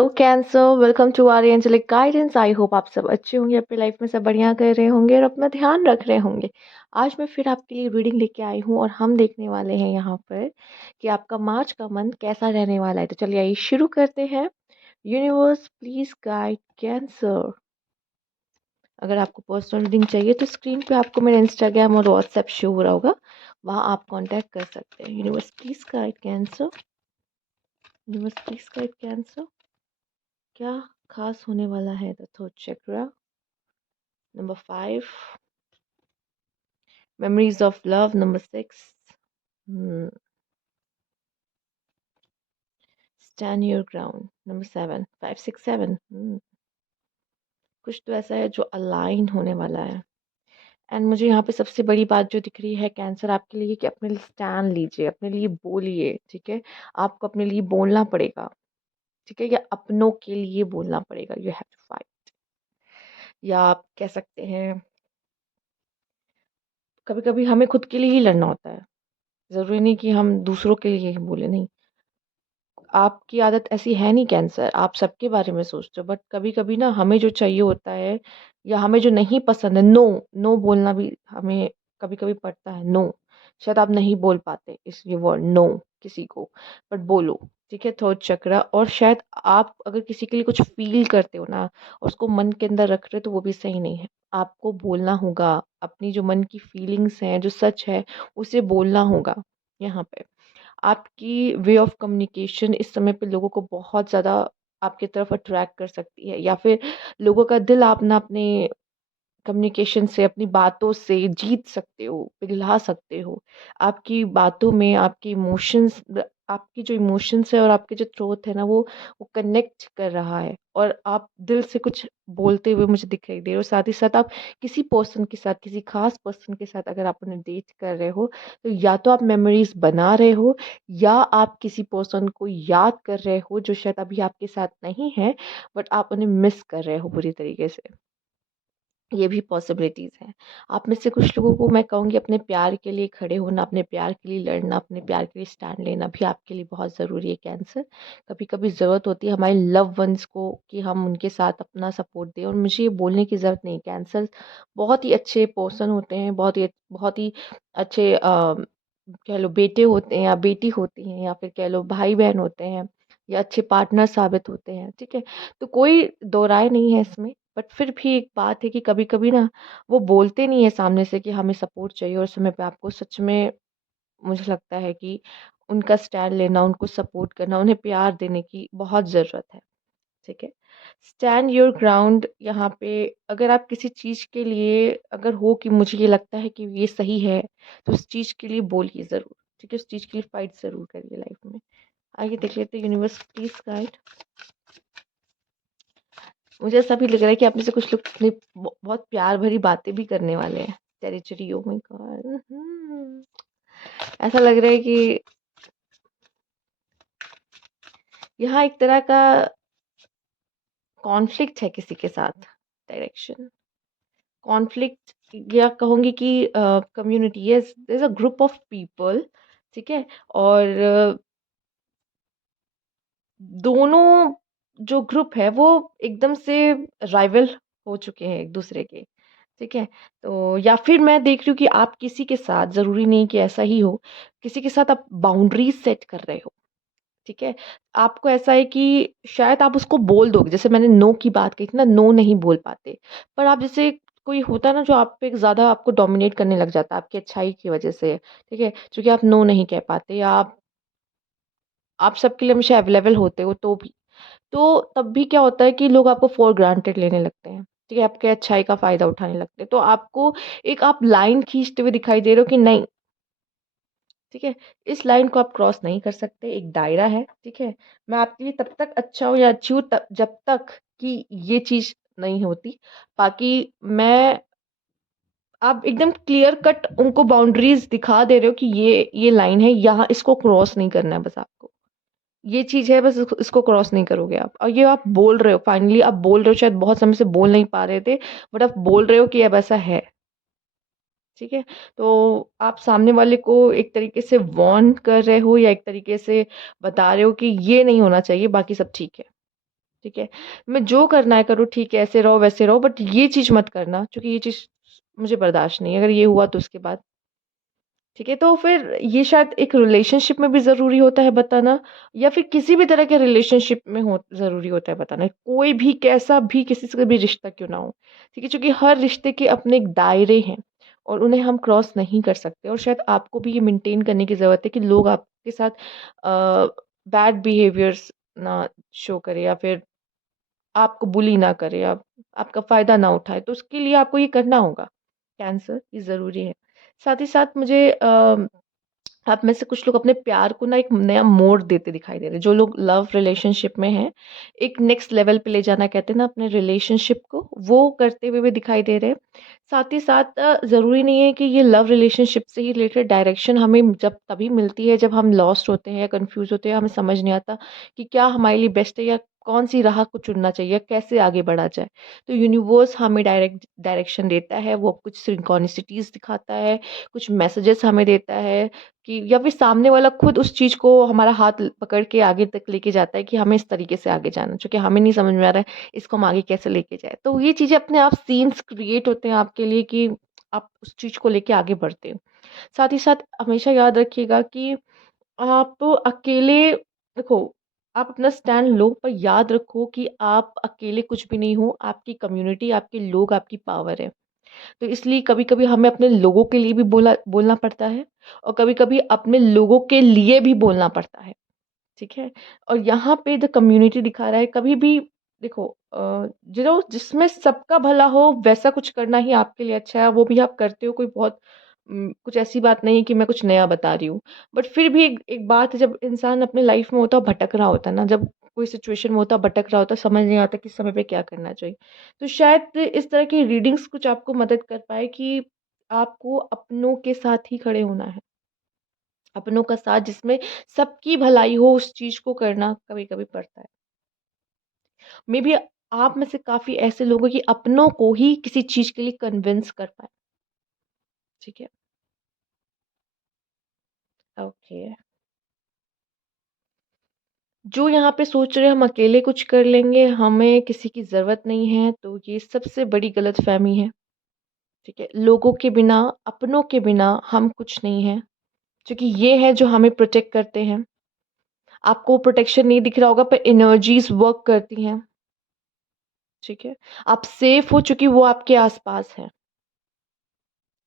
Hello cancer, welcome to our angelic guidance. I hope आप सब अच्छे होंगे, अपनी लाइफ में सब बढ़िया कर रहे होंगे और अपना ध्यान रख रहे होंगे। आज मैं फिर आपके लिए रीडिंग लेके आई हूँ और हम देखने वाले हैं यहाँ पर कि आपका मार्च का मंथ कैसा रहने वाला है। तो चलिए आइए शुरू करते हैं। Universe please guide cancer. अगर आपको पर्सनल रीडिंग चाहिए तो स्क्रीन पे आपको मेरा इंस्टाग्राम और व्हाट्सएप शो हो रहा होगा, वहाँ आप कॉन्टैक्ट कर सकते हैं। Universe please guide cancer. Universe please guide cancer. क्या खास होने वाला है the third chakra. Number 5, Memories of Love. Number 6, Stand Your Ground. Number 7, 5, 6, 7. कुछ तो ऐसा है जो अलाइन होने वाला है। एंड मुझे यहाँ पे सबसे बड़ी बात जो दिख रही है कैंसर आपके लिए कि अपने लिए स्टैंड लीजिए, अपने लिए बोलिए। ठीक है, आपको अपने लिए बोलना पड़ेगा। ठीक है, या अपनों के लिए बोलना पड़ेगा। You have to fight. या आप कह सकते हैं कभी कभी हमें खुद के लिए ही लड़ना होता है। ज़रूरी नहीं कि हम दूसरों के लिए ही बोले, नहीं। आपकी आदत ऐसी है नहीं कैंसर, आप सबके बारे में सोचते हो, बट कभी कभी ना हमें जो चाहिए होता है या हमें जो नहीं पसंद है, नो नो बोलना भी हमें कभी कभी पड़ता है। नो, शायद आप नहीं बोल पाते इस ये वर्ड नो किसी को, बट बोलो। ठीक है, थर्ड चक्रा। और शायद आप अगर किसी के लिए कुछ फील करते हो ना और उसको मन के अंदर रख रहे हो तो वो भी सही नहीं है। आपको बोलना होगा, अपनी जो मन की फीलिंग्स हैं, जो सच है उसे बोलना होगा। यहाँ पे आपकी वे ऑफ कम्युनिकेशन इस समय पे लोगों को बहुत ज़्यादा आपकी तरफ अट्रैक्ट कर सकती है, या फिर लोगों का दिल आप ना अपने कम्युनिकेशन से, अपनी बातों से जीत सकते हो, पिघला सकते हो। आपकी बातों में आपके इमोशंस, आपकी जो इमोशंस है और आपके जो थ्रोट है ना, वो कनेक्ट कर रहा है और आप दिल से कुछ बोलते हुए मुझे दिखाई दे रहे हो। साथ ही साथ आप किसी पर्सन के साथ, किसी खास पर्सन के साथ अगर आप उन्हें डेट कर रहे हो तो या तो आप मेमोरीज बना रहे हो या आप किसी पर्सन को याद कर रहे हो जो शायद अभी आपके साथ नहीं है, बट आप उन्हें मिस कर रहे हो बुरी तरीके से। ये भी पॉसिबिलिटीज़ हैं। आप में से कुछ लोगों को मैं कहूँगी अपने प्यार के लिए खड़े होना, अपने प्यार के लिए लड़ना, अपने प्यार के लिए स्टैंड लेना भी आपके लिए बहुत ज़रूरी है कैंसर। कभी-कभी ज़रूरत होती है हमारे लव्ड वन्स को कि हम उनके साथ अपना सपोर्ट दें, और मुझे ये बोलने की ज़रूरत नहीं, कैंसर बहुत ही अच्छे पर्सन होते हैं, बहुत ही अच्छे कह लो बेटे होते हैं या बेटी होती हैं, या फिर कह लो भाई-बहन होते हैं, या अच्छे पार्टनर साबित होते हैं। ठीक है? तो कोई दो राय नहीं है इसमें। बट फिर भी एक बात है कि कभी-कभी ना वो बोलते नहीं है सामने से कि हमें सपोर्ट चाहिए, और उस समय पे आपको सच में मुझे लगता है कि उनका स्टैंड लेना, उनको सपोर्ट करना, उन्हें प्यार देने की बहुत ज़रूरत है। ठीक है? Stand your ground. यहाँ पे अगर आप किसी चीज़ के लिए अगर हो कि मुझे ये लगता है कि ये सही है, तो उस चीज़ के लिए बोलिए ज़रूर। ठीक है? उस चीज़ के लिए फाइट ज़रूर करिए लाइफ में। आइए देख लेते हैं यूनिवर्स प्लीज़ गाइड। मुझे ऐसा भी लग रहा है कि आप में से कुछ लोग अपनी बहुत प्यार भरी बातें भी करने वाले हैं। Territory, oh my God. ऐसा लग रहा है कि यहाँ एक तरह का कॉन्फ्लिक्ट है किसी के साथ। डायरेक्शन कॉन्फ्लिक्ट, या कहूँगी कि community, yes there is a group of people. ठीक है, और दोनों जो ग्रुप है वो एकदम से राइवल हो चुके हैं एक दूसरे के। ठीक है, तो या फिर मैं देख रही हूँ कि आप किसी के साथ, ज़रूरी नहीं कि ऐसा ही हो, किसी के साथ आप बाउंड्रीज सेट कर रहे हो। ठीक है, आपको ऐसा है कि शायद आप उसको बोल दोगे, जैसे मैंने नो की बात कही थी ना, नो नहीं बोल पाते, पर आप जैसे कोई होता है ना जो आप पे ज़्यादा आपको डोमिनेट करने लग जाता है आपकी अच्छाई की वजह से। ठीक है, क्योंकि आप नो नहीं कह पाते, या आप सबके लिए हमेशा अवेलेबल होते हो तो भी, तो तब भी क्या होता है कि लोग आपको फॉर ग्रांटेड लेने लगते हैं। ठीक है, आपके अच्छाई का फ़ायदा उठाने लगते हैं। तो आपको एक आप लाइन खींचते हुए दिखाई दे रहे हो कि नहीं, ठीक है, इस लाइन को आप क्रॉस नहीं कर सकते, एक दायरा है। ठीक है, मैं आपके लिए तब तक अच्छा हूँ या अच्छी हूँ तब जब तक कि ये चीज़ नहीं होती। बाकी मैं, आप एकदम क्लियर कट उनको बाउंड्रीज़ दिखा दे रहे हो कि ये लाइन है, यहाँ इसको क्रॉस नहीं करना है बस आपको। ये चीज़ है, बस इसको क्रॉस नहीं करोगे आप। और ये आप बोल रहे हो, फाइनली आप बोल रहे हो, शायद बहुत समय से बोल नहीं पा रहे थे, बट आप बोल रहे हो कि अब ऐसा है। ठीक है? तो आप सामने वाले को एक तरीके से वार्न कर रहे हो, या एक तरीके से बता रहे हो कि ये नहीं होना चाहिए, बाकी सब ठीक है। ठीक है? मैं जो करना है करूँ, ठीक है, ऐसे रहो, वैसे रहो, बट ये चीज़ मत करना, क्योंकि ये चीज़ मुझे बर्दाश्त नहीं है। अगर ये हुआ तो उसके बाद ठीक है, तो फिर ये शायद एक रिलेशनशिप में भी ज़रूरी होता है बताना, या फिर किसी भी तरह के रिलेशनशिप में हो ज़रूरी होता है बताना। कोई भी कैसा भी किसी से भी रिश्ता क्यों ना हो, ठीक है? क्योंकि हर रिश्ते के अपने एक दायरे हैं और उन्हें हम क्रॉस नहीं कर सकते, और शायद आपको भी ये मेंटेन करने की ज़रूरत है कि लोग आपके साथ बैड बिहेवियर्स ना शो करें, या फिर आपको बुली ना करे, आपका फ़ायदा ना उठाए, तो उसके लिए आपको ये करना होगा। कैंसर ये ज़रूरी है। साथ ही साथ मुझे आप में से कुछ लोग अपने प्यार को ना एक नया मोड़ देते दिखाई दे रहे हैं। जो लोग लव रिलेशनशिप में हैं, एक नेक्स्ट लेवल पे ले जाना कहते हैं ना अपने रिलेशनशिप को, वो करते हुए भी दिखाई दे रहे हैं। साथ ही साथ ज़रूरी नहीं है कि ये लव रिलेशनशिप से ही रिलेटेड डायरेक्शन हमें जब तभी मिलती है जब हम लॉस्ट होते हैं या कन्फ्यूज़ होते हैं, हमें समझ नहीं आता कि क्या हमारे लिए बेस्ट है, या कौन-सी राह को चुनना चाहिए, कैसे आगे बढ़ा जाए। तो यूनिवर्स हमें डायरेक्शन देता है, वो कुछ सिंक्रोनिसिटीज़ दिखाता है, कुछ मैसेजेस हमें देता है, कि या फिर सामने वाला खुद उस चीज़ को हमारा हाथ पकड़ के आगे तक लेके जाता है कि हमें इस तरीके से आगे जाना है, जो कि हमें नहीं समझ में आ रहा है, इसको हम आगे कैसे लेके जाएँ। तो ये चीज़ें अपने आप सीन्स क्रिएट होते हैं आपके लिए कि आप उस चीज़ को लेके आगे बढ़ते हो। साथ ही साथ हमेशा याद रखिएगा कि आप अकेले देखो, आप अपना स्टैंड लो, पर याद रखो कि आप अकेले कुछ भी नहीं हो, आपकी कम्युनिटी, आपके लोग आपकी पावर है। तो इसलिए कभी-कभी हमें अपने लोगों के लिए भी बोलना पड़ता है, और कभी-कभी अपने लोगों के लिए भी बोलना पड़ता है, ठीक है? और यहाँ पे द कम्युनिटी दिखा रहा है, कभी भी देखो जो जिसमें सबका भला हो वैसा कुछ करना ही आपके लिए अच्छा है, वो भी आप करते हो, कोई बहुत कुछ ऐसी बात नहीं है कि मैं कुछ नया बता रही हूँ। बट फिर भी एक एक बात है, जब इंसान अपने लाइफ में होता है, भटक रहा होता है ना, जब कोई सिचुएशन में होता है, भटक रहा होता है, समझ नहीं आता किस समय पे क्या करना चाहिए। तो शायद इस तरह की रीडिंग्स कुछ आपको मदद कर पाए कि आपको अपनों के साथ ही खड़े होना है। अपनों का साथ जिसमें सबकी भलाई हो, उस चीज़ को करना कभी-कभी पड़ता है। मेबी आप में से काफ़ी ऐसे लोग हैं कि अपनों को ही किसी चीज़ के लिए कन्विंस कर पाएँ, ठीक है? ओके। जो यहाँ पे सोच रहे हैं हम अकेले कुछ कर लेंगे, हमें किसी की ज़रूरत नहीं है, तो ये सबसे बड़ी गलतफ़हमी है, ठीक है? लोगों के बिना, अपनों के बिना हम कुछ नहीं हैं, क्योंकि ये हैं जो हमें प्रोटेक्ट करते हैं। आपको प्रोटेक्शन नहीं दिख रहा होगा, पर एनर्जीज़ वर्क करती हैं, ठीक है? आप सेफ हो चूँकि वो आपके आस-पास हैं,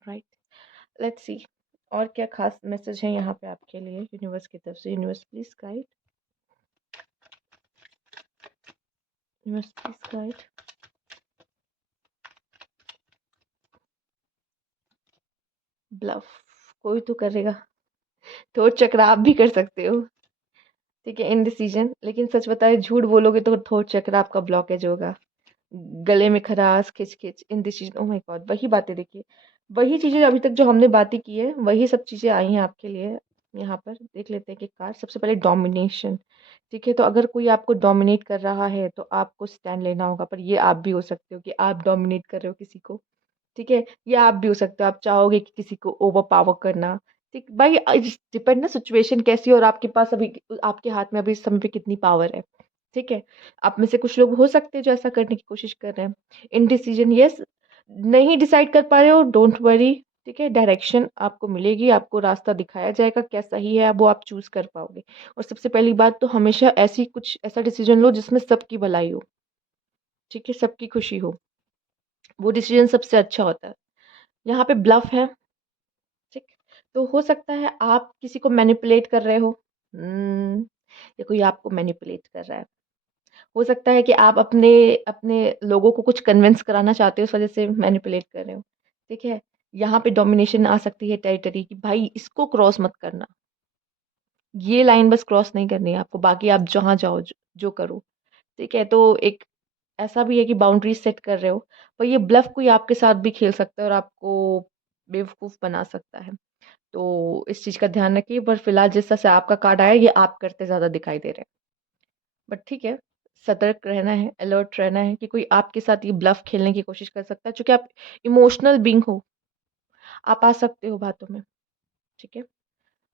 राइट? लेट्स सी और क्या ख़ास मैसेज है यहाँ पे आपके लिए यूनिवर्स की तरफ से? Universe please guide, universe please guide. Bluff कोई तो करेगा। थोड़ा चक्र आप भी कर सकते हो, ठीक है? इनडिसिज़न, लेकिन सच बताएँ झूठ बोलोगे तो थोड़ा चक्र आपका ब्लॉकेज होगा। गले में खराश, खिच-खिच, इनडिसिज़न, ओह माय गॉड! वही बातें देखिए, वही चीज़ें अभी तक जो हमने बातें की है, वही सब चीज़ें आई हैं आपके लिए यहाँ पर। देख लेते हैं कि कार्ड सबसे पहले डोमिनेशन, ठीक है? तो अगर कोई आपको डोमिनेट कर रहा है, तो आपको स्टैंड लेना होगा, पर ये आप भी हो सकते हो कि आप डोमिनेट कर रहे हो किसी को। ठीक है? या आप भी हो सकते हो, आप चाहोगे कि किसी को ओवरपावर करना, ठीक? भाई डिपेंड ना सिचुएशन कैसी है और आपके पास अभी आपके हाथ में अभी इस समय पे कितनी पावर है, ठीक है? आप में से कुछ लोग हो सकते हैं जो ऐसा करने की कोशिश कर रहे हैं। इनडिसिजन यस, नहीं डिसाइड कर पा रहे हो, डोंट वरी, ठीक है? डायरेक्शन आपको मिलेगी, आपको रास्ता दिखाया जाएगा, क्या सही है वो आप चूज़ कर पाओगे। और सबसे पहली बात तो हमेशा ऐसी कुछ ऐसा डिसीजन लो जिसमें सबकी भलाई हो, ठीक है? सबकी खुशी हो, वो डिसीजन सबसे अच्छा होता है। यहाँ पे ब्लफ है, ठीक? तो हो सकता है आप किसी को मैनिपुलेट कर रहे हो, या कोई आपको मैनिपुलेट कर रहा है। हो सकता है कि आप अपने अपने लोगों को कुछ कन्विंस कराना चाहते हो, इस वज़ह से मैनिपुलेट कर रहे हो, ठीक है? यहाँ पे डोमिनेशन आ सकती है टेरिटरी की, भाई इसको क्रॉस मत करना। ये लाइन बस क्रॉस नहीं करनी है आपको, बाकी आप जहाँ जाओ जो करो, ठीक है? तो एक ऐसा भी है कि बाउंड्रीज़ सेट कर रहे हो, पर ये ब्लफ कोई आपके साथ भी खेल सकता है और आपको बेवकूफ़ बना सकता है। तो इस चीज़ का ध्यान रखिए, पर फिलहाल जिस तरह से आपका कार्ड आया, ये आप करते ज़्यादा दिखाई दे रहे हैं। बट ठीक है, सतर्क रहना है, अलर्ट रहना है कि कोई आपके साथ ये ब्लफ खेलने की कोशिश कर सकता है, चूँकि आप इमोशनल बीइंग हो, आप आ सकते हो बातों में, ठीक है?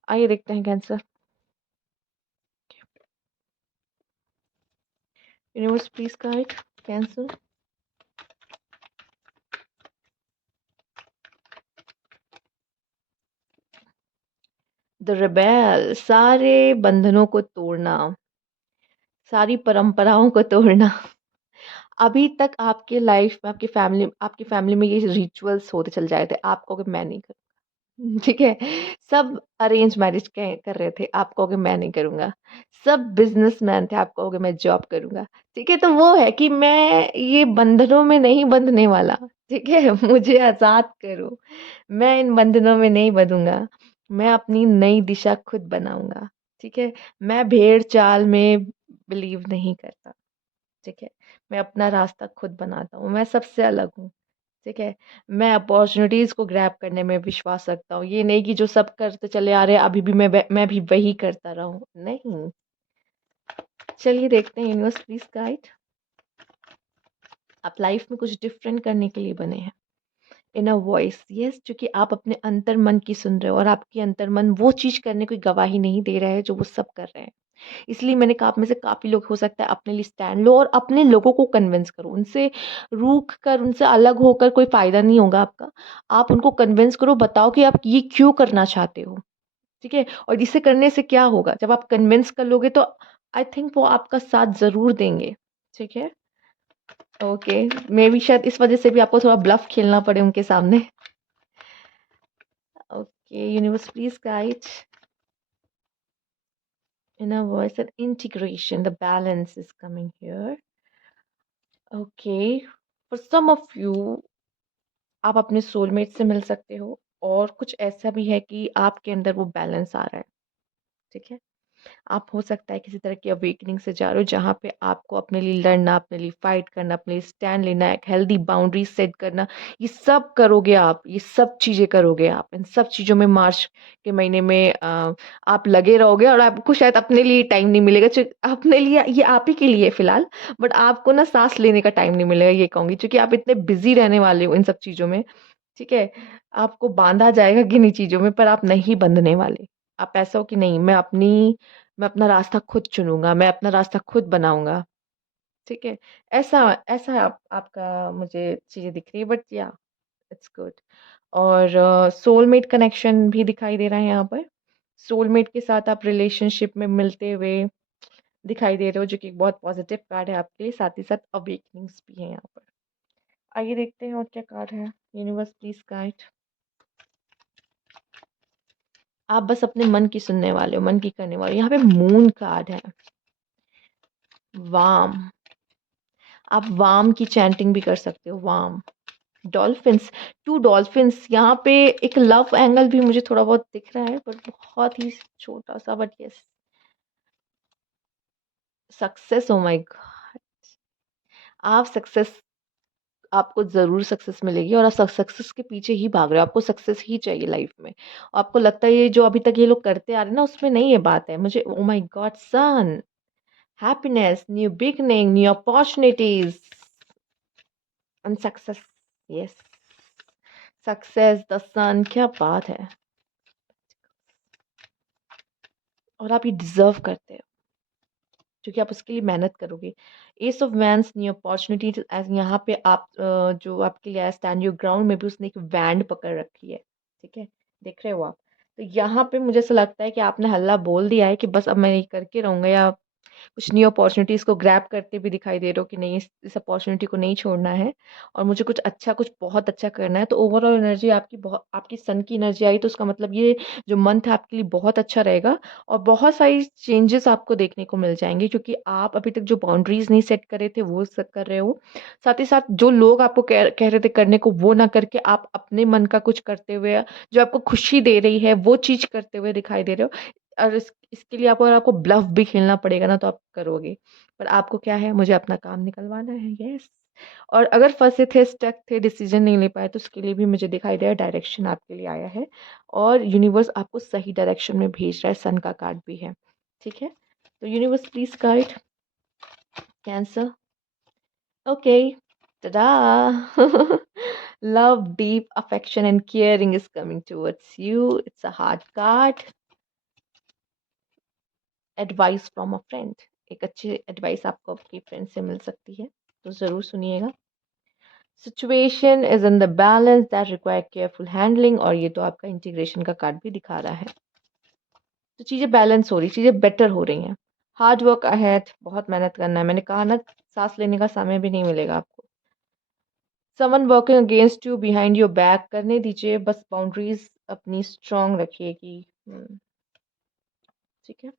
आइए देखते हैं cancer. Universe please guide cancer. The rebel, सारे बंधनों को तोड़ना, सारी परंपराओं को तोड़ना। अभी तक आपके लाइफ में आपकी फैमिली में ये रिचुअल्स होते चल जाए थे, आप कहोगे मैं नहीं करूँगा, ठीक है? सब अरेंज मैरिज के कर रहे थे, आप कहोगे मैं नहीं करूँगा। सब बिज़नेसमैन थे, आप कहोगे मैं जॉब करूँगा, ठीक है? तो वो है कि मैं ये बंधनों में नहीं बंधने वाला, ठीक है? मुझे आज़ाद करो, मैं इन बंधनों में नहीं बंधूँगा, मैं अपनी नई दिशा खुद बनाऊँगा, ठीक है? मैं भेड़-चाल में बिलीव नहीं करता। ठीक है? मैं अपना रास्ता खुद बनाता हूँ, मैं सबसे अलग हूँ, ठीक है? मैं अपॉर्च्युनिटीज़ को ग्रैब करने में विश्वास रखता हूँ, ये नहीं कि जो सब करते चले आ रहे हैं अभी भी मैं भी वही करता रहूँ, नहीं। चलिए देखते हैं यूनिवर्स प्लीज़ गाइड, आप लाइफ में कुछ डिफरेंट करने के लिए बने हैं। इनर वॉइस, यस, क्योंकि आप अपने अंतर मन की सुन रहे हो और आपकी अंतर मन वो चीज़ करने की गवाही नहीं दे रहा है जो वो सब कर रहे हैं। इसलिए मैंने कहा आप में से काफ़ी लोग हो सकता है अपने लिए स्टैंड लो और अपने लोगों को कन्विंस करो। उनसे रूठ कर, उनसे अलग होकर कोई फ़ायदा नहीं होगा आपका। आप उनको कन्विंस करो, बताओ कि आप ये क्यों करना चाहते हो, ठीक है? और इसे करने से क्या होगा? जब आप कन्विंस कर लोगे तो आई थिंक वो आपका साथ ज़रूर देंगे, ठीक है? ओके, मेबी शायद इस वज़ह से भी आपको थोड़ा ब्लफ खेलना पड़े उनके सामने। Okay, universe please guide inner voice and integration, the balance is coming here. Okay, for some of you, आप अपने सोलमेट से मिल सकते हो और कुछ ऐसा भी है कि आपके अंदर वो बैलेंस आ रहा है, ठीक है? आप हो सकता है किसी तरह की अवेकनिंग से जा रहे हो जहाँ पे आपको अपने लिए लड़ना, अपने लिए फाइट करना, अपने लिए स्टैंड लेना, एक हेल्दी बाउंड्री सेट करना, ये सब करोगे आप, ये सब चीज़ें करोगे आप। इन सब चीज़ों में मार्च के महीने में आप लगे रहोगे और आपको शायद अपने लिए टाइम नहीं मिलेगा। अपने लिए ये आप ही के लिए है फिलहाल, बट आपको ना सांस लेने का टाइम नहीं मिलेगा, ये कहूँगी, क्योंकि आप इतने बिजी रहने वाले हो इन सब चीज़ों में, ठीक है? आपको बांधा जाएगा किन्हीं चीज़ों में, पर आप नहीं बंधने वाले। आप ऐसा हो कि नहीं, मैं अपना रास्ता खुद चुनूँगा, मैं अपना रास्ता खुद बनाऊँगा, ठीक है? ऐसा ऐसा आपका मुझे चीज़ें दिख रही है, बट या इट्स गुड। और सोलमेट कनेक्शन भी दिखाई दे रहा है यहाँ पर। सोलमेट के साथ आप रिलेशनशिप में मिलते हुए दिखाई दे रहे हो, जो कि एक बहुत पॉजिटिव कार्ड है आपके लिए, साथ ही साथ अवेकनिंग्स भी हैं यहाँ पर। आइए देखते हैं और क्या कार्ड है। Universe please guide. आप बस अपने मन की सुनने वाले हो, मन की करने वाले हो। यहाँ पे मून कार्ड है, वार्म। आप वार्म की चैंटिंग भी कर सकते हो, वार्म। डॉल्फिन्स, 2 डॉल्फिन्स, यहाँ पे एक लव एंगल भी मुझे थोड़ा बहुत दिख रहा है, बट बहुत ही छोटा-सा, but yes, success, oh my God! आप सक्सेस आपको ज़रूर सक्सेस मिलेगी और आप सक्सेस के पीछे ही भाग रहे हो, आपको सक्सेस ही चाहिए लाइफ में। आपको लगता है ये जो अभी तक ये लोग करते आ रहे हैं ना, उसमें नहीं ये बात है। मुझे oh my God! Sun, happiness, new beginning, new opportunities and success, yes, success, the sun, क्या बात है! और आप ये डिज़र्व करते हो, क्योंकि आप उसके लिए मेहनत करोगे। S of wands, new opportunities, as यहाँ पे आप जो आपके लिए स्टैंड योर ग्राउंड में भी उसने एक वैंड पकड़ रखी है, ठीक है? देख रहे हो आप? तो यहाँ पे मुझे ऐसा लगता है कि आपने हल्ला बोल दिया है कि बस अब मैं ये करके रहूँगा, या कुछ न्यू अपॉर्च्युनिटीज़ को ग्रैब करते भी दिखाई दे रहे हो कि नहीं, इस अपॉर्च्युनिटी को नहीं छोड़ना है और मुझे कुछ अच्छा, कुछ बहुत अच्छा करना है। तो ओवरऑल एनर्जी आपकी सन की एनर्जी आई, तो उसका मतलब ये जो मंथ है आपके लिए बहुत अच्छा रहेगा और बहुत सारी चेंजेस आपको देखने को मिल जाएँगे, क्योंकि आप अभी तक जो बाउंड्रीज़ नहीं सेट करे थे वो सब कर रहे हो। साथ ही साथ जो लोग आपको कह रहे थे करने को वो ना करके आप अपने मन का कुछ करते हुए, जो आपको खुशी दे रही है वो चीज़ करते हुए दिखाई दे रहे हो। और इसके लिए आपको ब्लफ भी खेलना पड़ेगा ना, तो आप करोगे। पर आपको क्या है, मुझे अपना काम निकलवाना है, यस। और अगर फँसे थे, स्टक थे, डिसीज़न नहीं ले पाए, तो उसके लिए भी मुझे दिखाई दे रहा है डायरेक्शन आपके लिए आया है और यूनिवर्स आपको सही डायरेक्शन में भेज रहा है, सन का कार्ड भी है, ठीक है? तो universe please guide cancer. Okay, tada! Love, deep affection and caring is coming towards you. It's a hard card. Advice from a friend. एक अच्छी एडवाइस आपको आपकी फ्रेंड से मिल सकती है, तो ज़रूर सुनिएगा। Situation is in the balance that require careful handling, और ये तो आपका इंटीग्रेशन का कार्ड भी दिखा रहा है। तो चीज़ें बैलेंस हो रही, चीज़ें बेटर हो रही हैं। हार्ड वर्क अहेड, बहुत मेहनत करना है। मैंने कहा ना, साँस लेने का समय भी नहीं मिलेगा आपको। Someone working against you behind your back, करने दीजिए, बस बाउंड्रीज़ अपनी स्ट्रॉन्ग रखिए कि ठीक है।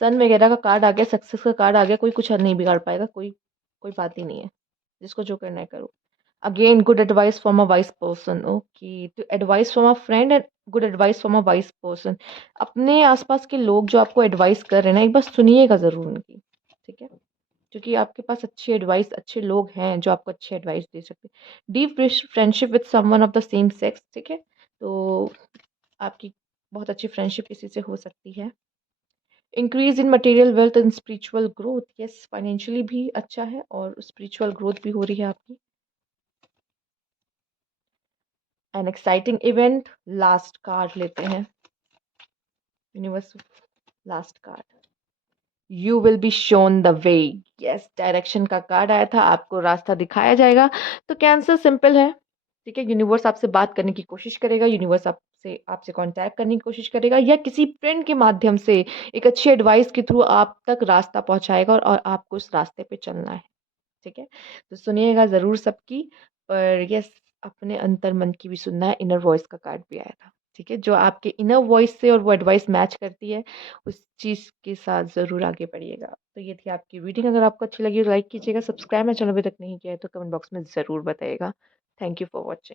सन वगैरह का कार्ड आ गया, सक्सेस का कार्ड आ गया, कोई कुछ नहीं बिगाड़ पाएगा, कोई कोई बात ही नहीं है। जिसको जो करना है करो। Again good advice from a wise person, okay, तो advice from a friend and good advice from a wise person. अपने आसपास के लोग जो आपको एडवाइस कर रहे हैं ना, एक बार सुनिएगा ज़रूर उनकी, ठीक है? क्योंकि आपके पास अच्छी एडवाइस, अच्छे लोग हैं जो आपको अच्छी एडवाइस दे सकते हैं। Deep friendship with someone of the same sex, ठीक है? तो आपकी बहुत अच्छी फ्रेंडशिप किसी से हो सकती है। Increase in material wealth and spiritual growth, yes, financially भी अच्छा है और स्पिरिचुअल ग्रोथ भी हो रही है आपकी। An exciting event, last card लेते हैं, universe, last card, you will be shown the way, yes, direction का कार्ड आया था, आपको रास्ता दिखाया जाएगा। तो कैंसर सिंपल है, ठीक है, यूनिवर्स आपसे बात करने की कोशिश करेगा, यूनिवर्स आपसे आपसे कांटेक्ट करने की कोशिश करेगा, या किसी फ्रेंड के माध्यम से एक अच्छी एडवाइस के थ्रू आप तक रास्ता पहुंचाएगा, और आपको उस रास्ते पे चलना है, ठीक है? तो सुनिएगा ज़रूर सबकी, पर यस, अपने अंतर मन की भी सुनना है, इनर वॉइस का कार्ड भी आया था, ठीक है? जो आपके इनर वॉइस से और वो एडवाइस मैच करती है, उस चीज़ के साथ ज़रूर आगे बढ़िएगा। तो ये थी आपकी रीडिंग, अगर आपको अच्छी लगी तो लाइक कीजिएगा, सब्सक्राइब मेरे चैनल अभी तक नहीं किया है तो कमेंट बॉक्स में ज़रूर बताइएगा। Thank you for watching.